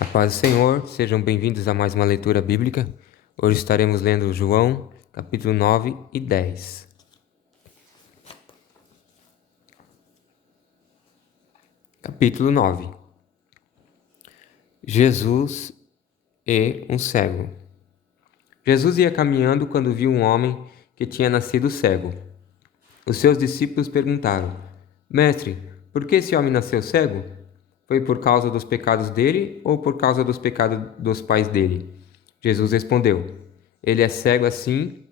A paz do Senhor, sejam bem-vindos a mais uma leitura bíblica. Hoje estaremos lendo João, capítulo 9 e 10. Capítulo 9. Jesus e um cego. Jesus ia caminhando quando viu um homem que tinha nascido cego. Os seus discípulos perguntaram: Mestre, por que esse homem nasceu cego? Foi por causa dos pecados dele ou por causa dos pecados dos pais dele? Jesus respondeu: Ele é cego assim.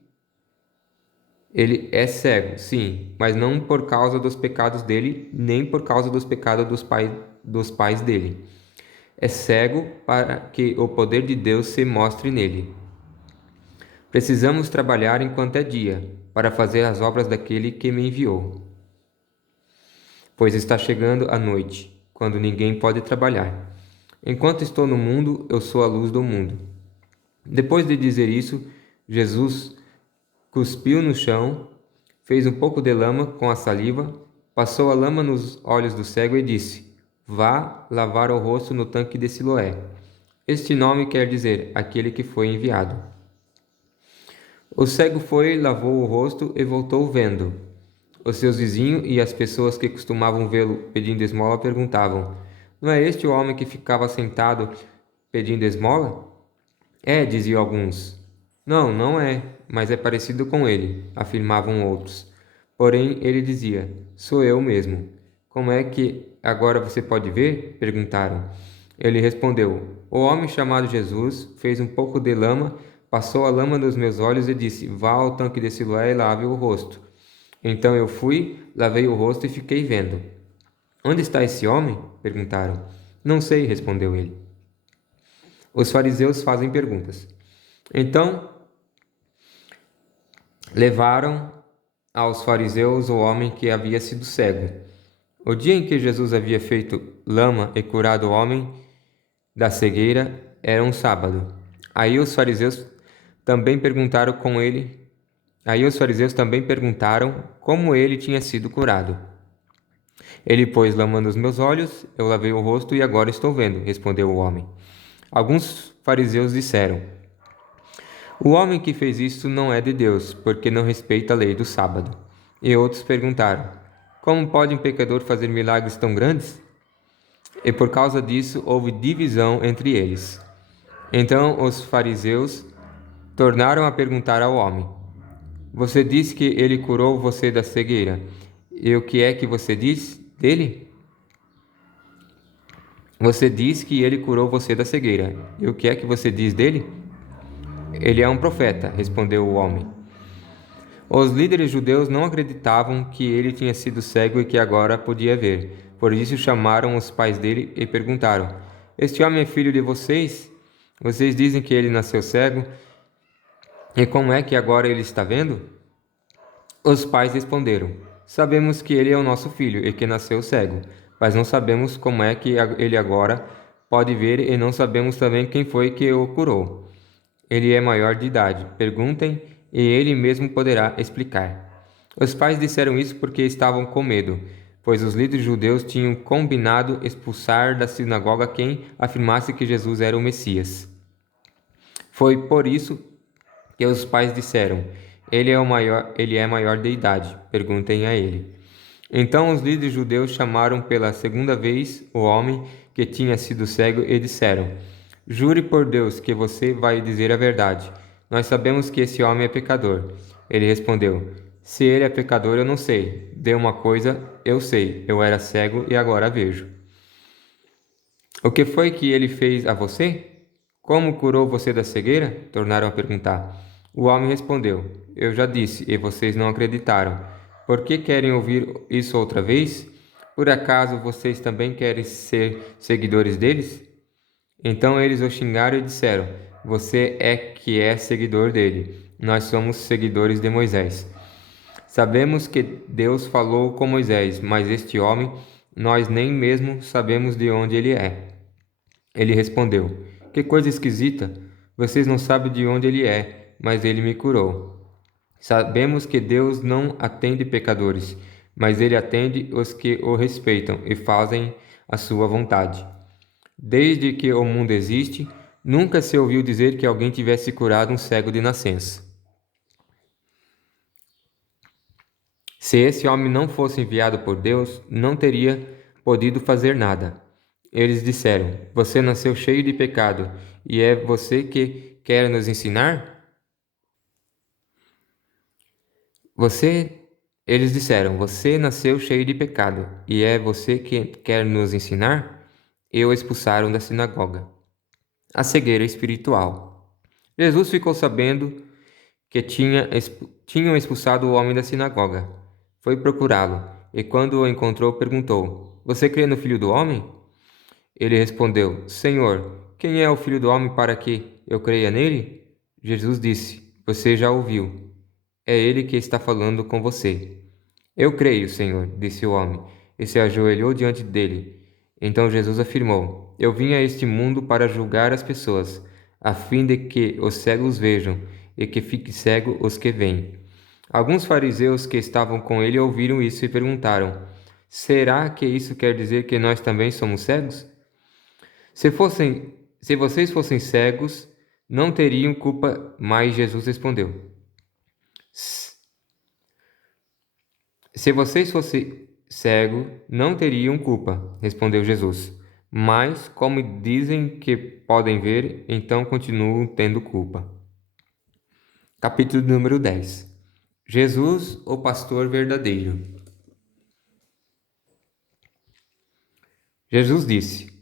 Ele é cego, sim, mas não por causa dos pecados dele, nem por causa dos pecados dos pais dele. É cego para que o poder de Deus se mostre nele. Precisamos trabalhar enquanto é dia, para fazer as obras daquele que me enviou. Pois está chegando a noite, quando ninguém pode trabalhar. Enquanto estou no mundo, eu sou a luz do mundo. Depois de dizer isso, Jesus cuspiu no chão, fez um pouco de lama com a saliva, passou a lama nos olhos do cego e disse: Vá lavar o rosto no tanque de Siloé. Este nome quer dizer aquele que foi enviado. O cego foi, lavou o rosto e voltou vendo. Os seus vizinhos e as pessoas que costumavam vê-lo pedindo esmola perguntavam: Não é este o homem que ficava sentado pedindo esmola? É, diziam alguns. Não, não é, mas é parecido com ele, afirmavam outros. Porém, ele dizia: Sou eu mesmo. Como é que agora você pode ver? Perguntaram. Ele respondeu: O homem chamado Jesus fez um pouco de lama, passou a lama nos meus olhos e disse: Vá ao tanque de Siloé e lave o rosto. Então eu fui, lavei o rosto e fiquei vendo. Onde está esse homem? Perguntaram. Não sei, respondeu ele. Os fariseus fazem perguntas. Então levaram aos fariseus o homem que havia sido cego. O dia em que Jesus havia feito lama e curado o homem da cegueira era um sábado. Aí os fariseus também perguntaram como ele tinha sido curado. Ele pôs lama nos meus olhos, eu lavei o rosto e agora estou vendo, respondeu o homem. Alguns fariseus disseram: O homem que fez isso não é de Deus, porque não respeita a lei do sábado. E outros perguntaram: Como pode um pecador fazer milagres tão grandes? E por causa disso houve divisão entre eles. Então os fariseus tornaram a perguntar ao homem: Você disse que ele curou você da cegueira. E o que é que você diz dele? Você diz que ele curou você da cegueira. E o que é que você diz dele? Ele é um profeta, respondeu o homem. Os líderes judeus não acreditavam que ele tinha sido cego e que agora podia ver. Por isso chamaram os pais dele e perguntaram: Este homem é filho de vocês? Vocês dizem que ele nasceu cego? E como é que agora ele está vendo? Os pais responderam: Sabemos que ele é o nosso filho e que nasceu cego, mas não sabemos como é que ele agora pode ver e não sabemos também quem foi que o curou. Ele é maior de idade. Perguntem e ele mesmo poderá explicar. Os pais disseram isso porque estavam com medo, pois os líderes judeus tinham combinado expulsar da sinagoga quem afirmasse que Jesus era o Messias. Foi por isso que os pais disseram: ele é maior de idade. Perguntem a ele. Então os líderes judeus chamaram pela segunda vez o homem que tinha sido cego e disseram: Jure por Deus que você vai dizer a verdade. Nós sabemos que esse homem é pecador. Ele respondeu: Se ele é pecador, eu não sei. De uma coisa eu sei: eu era cego e agora vejo. O que foi que ele fez a você? Como curou você da cegueira? Tornaram a perguntar. O homem respondeu: Eu já disse, e vocês não acreditaram. Por que querem ouvir isso outra vez? Por acaso vocês também querem ser seguidores deles? Então eles o xingaram e disseram: Você é que é seguidor dele. Nós somos seguidores de Moisés. Sabemos que Deus falou com Moisés, mas este homem, nós nem mesmo sabemos de onde ele é. Ele respondeu: Que coisa esquisita! Vocês não sabem de onde ele é, mas ele me curou. Sabemos que Deus não atende pecadores, mas ele atende os que o respeitam e fazem a sua vontade. Desde que o mundo existe, nunca se ouviu dizer que alguém tivesse curado um cego de nascença. Se esse homem não fosse enviado por Deus, não teria podido fazer nada. Eles disseram: Você nasceu cheio de pecado, e é você que quer nos ensinar? Eles disseram: Você nasceu cheio de pecado, e é você que quer nos ensinar? E o expulsaram da sinagoga. A cegueira espiritual. Jesus ficou sabendo que tinham expulsado o homem da sinagoga. Foi procurá-lo, e quando o encontrou, perguntou: Você crê no Filho do Homem? Ele respondeu: Senhor, quem é o Filho do Homem para que eu creia nele? Jesus disse: Você já ouviu. É ele que está falando com você. Eu creio, Senhor, disse o homem, e se ajoelhou diante dele. Então Jesus afirmou: Eu vim a este mundo para julgar as pessoas, a fim de que os cegos vejam e que fique cego os que veem. Alguns fariseus que estavam com ele ouviram isso e perguntaram: Será que isso quer dizer que nós também somos cegos? Se vocês fossem cegos, não teriam culpa, mas Jesus respondeu: Se vocês fossem cegos, não teriam culpa, respondeu Jesus. Mas, como dizem que podem ver, então continuam tendo culpa. Capítulo número 10. Jesus, o pastor verdadeiro. Jesus disse: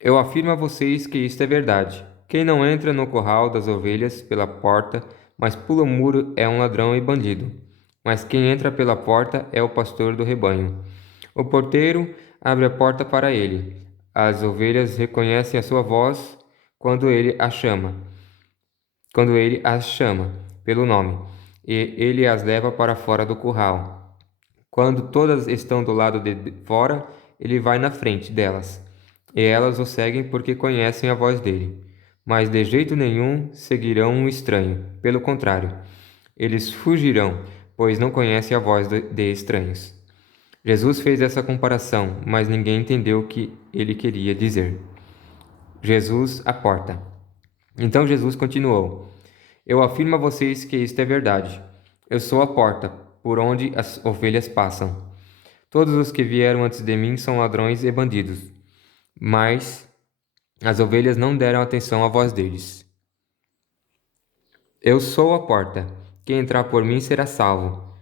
Eu afirmo a vocês que isto é verdade. Quem não entra no curral das ovelhas pela porta, mas pula o muro, é um ladrão e bandido. Mas quem entra pela porta é o pastor do rebanho. O porteiro abre a porta para ele. As ovelhas reconhecem a sua voz quando quando ele as chama pelo nome, e ele as leva para fora do curral. Quando todas estão do lado de fora, ele vai na frente delas, e elas o seguem porque conhecem a voz dele. Mas de jeito nenhum seguirão um estranho. Pelo contrário, eles fugirão, pois não conhecem a voz de estranhos. Jesus fez essa comparação, mas ninguém entendeu o que ele queria dizer. Jesus, a porta. Então Jesus continuou: Eu afirmo a vocês que isto é verdade. Eu sou a porta, por onde as ovelhas passam. Todos os que vieram antes de mim são ladrões e bandidos, mas as ovelhas não deram atenção à voz deles. Eu sou a porta. Quem entrar por mim será salvo.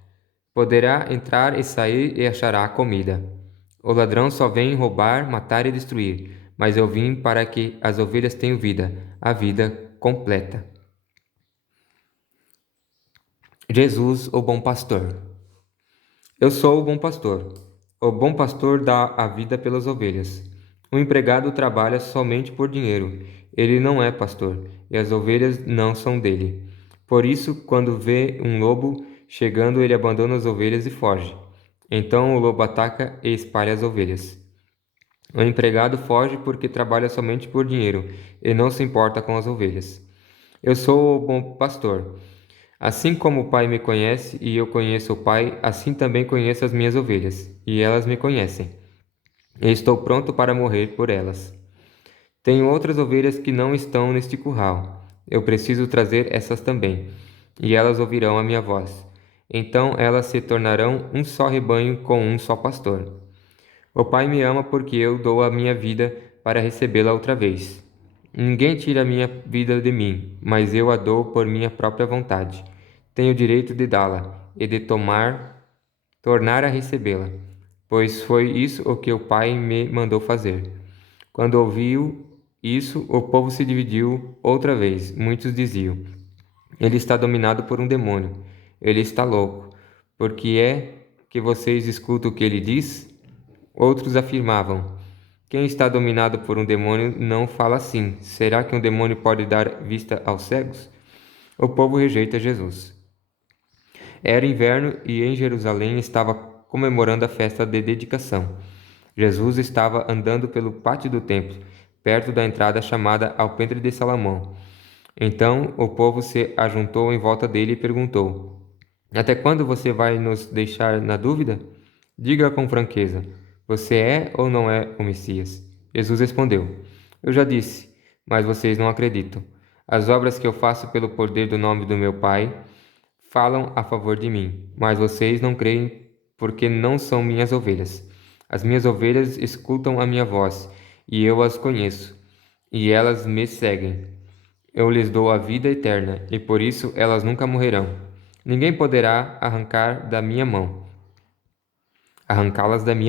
Poderá entrar e sair e achará comida. O ladrão só vem roubar, matar e destruir, mas eu vim para que as ovelhas tenham vida, a vida completa. Jesus, o bom pastor. Eu sou o bom pastor. O bom pastor dá a vida pelas ovelhas. O empregado trabalha somente por dinheiro. Ele não é pastor, e as ovelhas não são dele. Por isso, quando vê um lobo chegando, ele abandona as ovelhas e foge. Então o lobo ataca e espalha as ovelhas. O empregado foge porque trabalha somente por dinheiro e não se importa com as ovelhas. Eu sou o bom pastor. Assim como o Pai me conhece e eu conheço o Pai, assim também conheço as minhas ovelhas, e elas me conhecem. E estou pronto para morrer por elas. Tenho outras ovelhas que não estão neste curral. Eu preciso trazer essas também, e elas ouvirão a minha voz. Então elas se tornarão um só rebanho com um só pastor. O Pai me ama porque eu dou a minha vida para recebê-la outra vez. Ninguém tira a minha vida de mim, mas eu a dou por minha própria vontade. Tenho o direito de dá-la e de tornar a recebê-la, pois foi isso o que o Pai me mandou fazer. Quando ouviu isso, o povo se dividiu outra vez. Muitos diziam: Ele está dominado por um demônio. Ele está louco. Por que é que vocês escutam o que ele diz? Outros afirmavam: Quem está dominado por um demônio não fala assim. Será que um demônio pode dar vista aos cegos? O povo rejeita Jesus. Era inverno e em Jerusalém estava comemorando a festa de dedicação. Jesus estava andando pelo pátio do templo, perto da entrada chamada Alpendre de Salomão. Então o povo se ajuntou em volta dele e perguntou: Até quando você vai nos deixar na dúvida? Diga com franqueza: Você é ou não é o Messias? Jesus respondeu: Eu já disse, mas vocês não acreditam. As obras que eu faço pelo poder do nome do meu Pai falam a favor de mim, mas vocês não creem porque não são minhas ovelhas. As minhas ovelhas escutam a minha voz, e eu as conheço, e elas me seguem. Eu lhes dou a vida eterna, e por isso elas nunca morrerão. Ninguém poderá arrancá-las da minha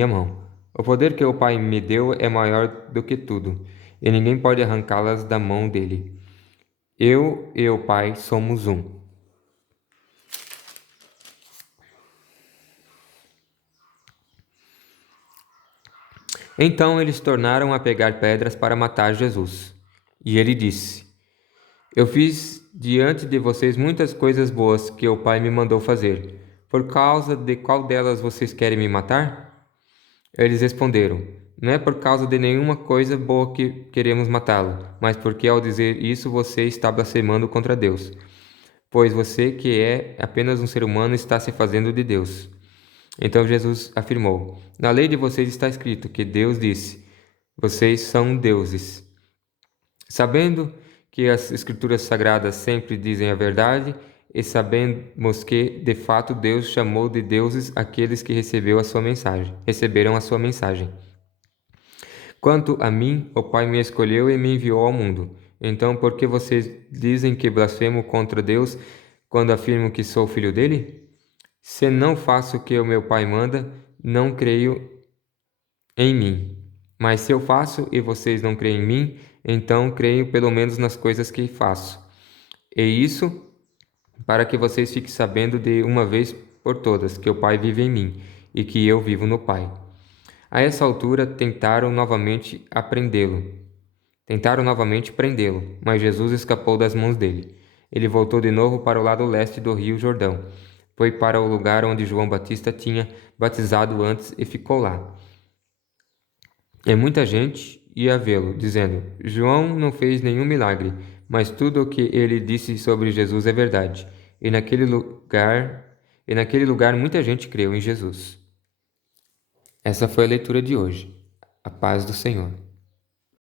mão. O poder que o Pai me deu é maior do que tudo, e ninguém pode arrancá-las da mão dele. Eu e o Pai somos um. Então eles tornaram a pegar pedras para matar Jesus. E ele disse: Eu fiz diante de vocês muitas coisas boas que o Pai me mandou fazer. Por causa de qual delas vocês querem me matar? Eles responderam: Não é por causa de nenhuma coisa boa que queremos matá-lo, mas porque ao dizer isso você está blasfemando contra Deus. Pois você, que é apenas um ser humano, está se fazendo de Deus. Então Jesus afirmou: Na lei de vocês está escrito que Deus disse: Vocês são deuses. Sabendo que as Escrituras Sagradas sempre dizem a verdade, e sabemos que, de fato, Deus chamou de deuses aqueles que receberam a sua mensagem. Quanto a mim, o Pai me escolheu e me enviou ao mundo. Então, por que vocês dizem que blasfemo contra Deus quando afirmo que sou filho dele? Se não faço o que o meu Pai manda, não creio em mim. Mas se eu faço e vocês não creem em mim, então creio pelo menos nas coisas que faço. E isso para que vocês fiquem sabendo de uma vez por todas que o Pai vive em mim e que eu vivo no Pai. A essa altura tentaram novamente prendê-lo, mas Jesus escapou das mãos dele. Ele voltou de novo para o lado leste do rio Jordão. Foi para o lugar onde João Batista tinha batizado antes e ficou lá. E muita gente ia vê-lo, dizendo: João não fez nenhum milagre, mas tudo o que ele disse sobre Jesus é verdade. E naquele lugar muita gente creu em Jesus. Essa foi a leitura de hoje. A paz do Senhor.